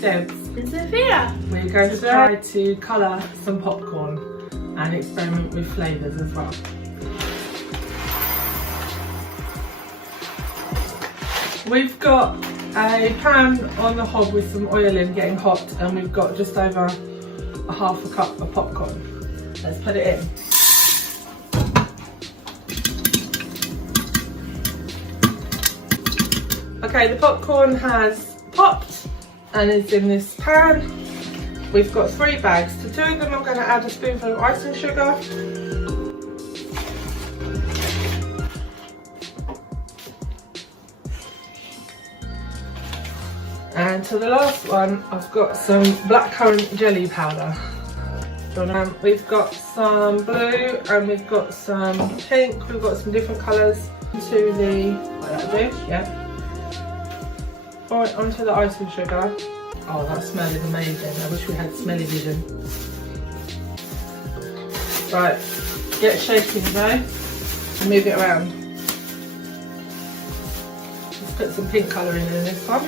Debs. And Sophia. We're going to try to colour some popcorn and experiment with flavours as well. We've got a pan on the hob with some oil in, getting hot, and we've got just over a half a cup of popcorn. Let's put it in. Okay, the popcorn has popped and is in this pan. We've got 3 bags. To 2 of them I'm going to add a spoonful of icing sugar. And to the last one I've got some blackcurrant jelly powder. We've got some blue and we've got some pink, we've got some different colours. To the, like that dish, yeah. Pour it onto the icing sugar. Oh, that smell is amazing. I wish we had smelly vision. Right, get shaking though and move it around. Let's put some pink colouring in this one.